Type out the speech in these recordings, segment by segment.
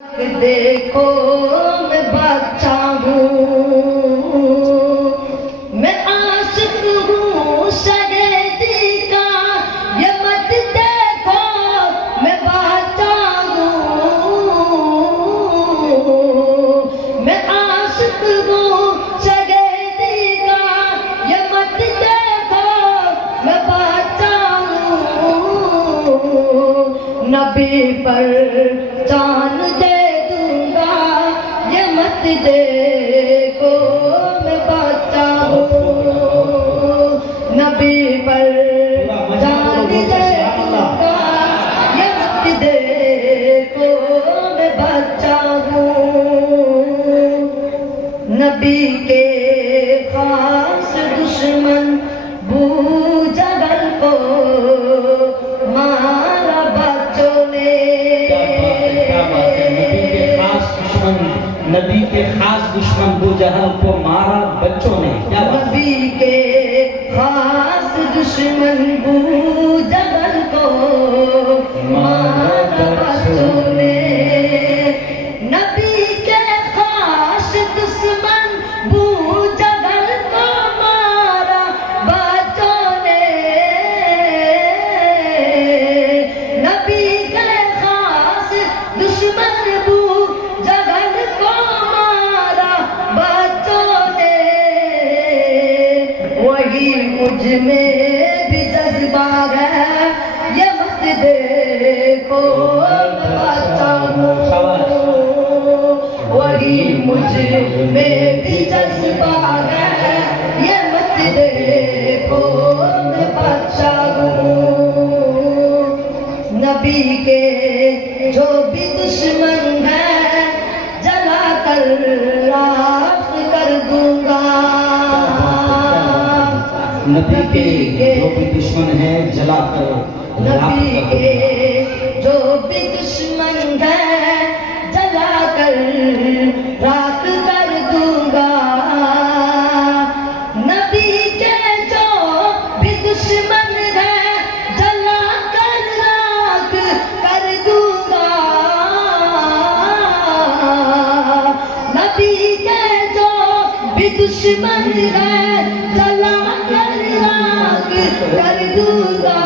देखो मैं बच्चा हूँ, मैं आशिक हूँ सगेदी का, ये मत देखो मैं बच्चा हूँ। मैं आशिक हूँ सगेदी का, ये मत देखो मैं बच्चा हूँ। नबी पर जान दे दूंगा, ये मत देखो मैं बच्चा हूँ। नबी पर जान दे दूंगा, ये मत देखो मैं बच्चा हूँ। नबी के खास दुश्मन बू जगल को मारा बच्चों ने। नबी के खास दुश्मन बू जहल को मारा बच्चों ने। क्या नबी के खास दुश्मन बू जहल को मारा बच्चों ने। नबी के खास दुश्मन बू जहल को मारा बच्चों ने। नबी के खास दुश्मन बू जहल को मारा बच्चों ने। वही मुझ में भी जज्बा है, ये मत देखो मैं बच्चा हूँ। वही मुझ में भी जज्बा है, ये मत देखो मैं बच्चा हूँ। नबी के जो भी दुश्मन है, जला कर राख कर दूंगा। नबी के जो भी दुश्मन है जला कर, नबी के जो भी दुश्मन है जला कर राख कर दूंगा। नबी के जो भी दुश्मन है जला कर राख कर दूंगा। नबी के जो भी दुश्मन है जला कर राख कर दूंगा।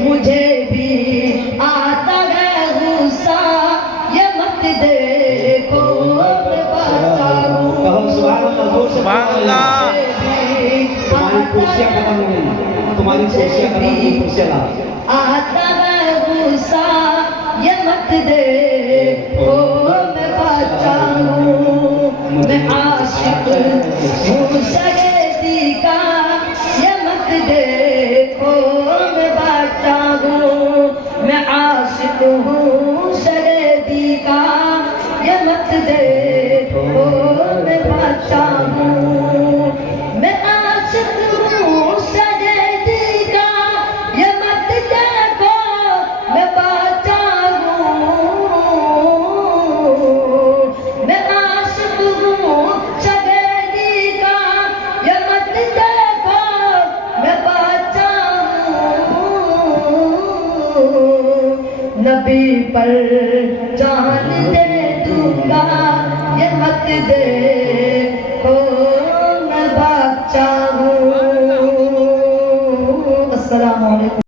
मुझे भी आता है गुस्सा, ये मत देखो मैं बच्चा हूँ। तुम्हारी कुर्सियाँ खत्म हो गई, तुम्हारी कुर्सियाँ खत्म हो गई, कुर्सियाँ ला। आता है गुस्सा, ये मत देखो मैं बच्चा हूँ। मैं आशिक हूँ सगेदी का, ये मत देखो मैं बच्चा हूँ। मैं आशिक हूँ सगेदी का, ये मत देखो मैं बच्चा हूँ। मैं आशिक हूँ सगेदी का, ये मत देखो मैं बच्चा हूँ। मैं आशिक हूँ सगेदी का, ये मत देखो मैं बच्चा हूँ। नबी पर जान दे दूंगा, ये मत देखो मैं बच्चा हूँ। अस्सलामु अलैकुम।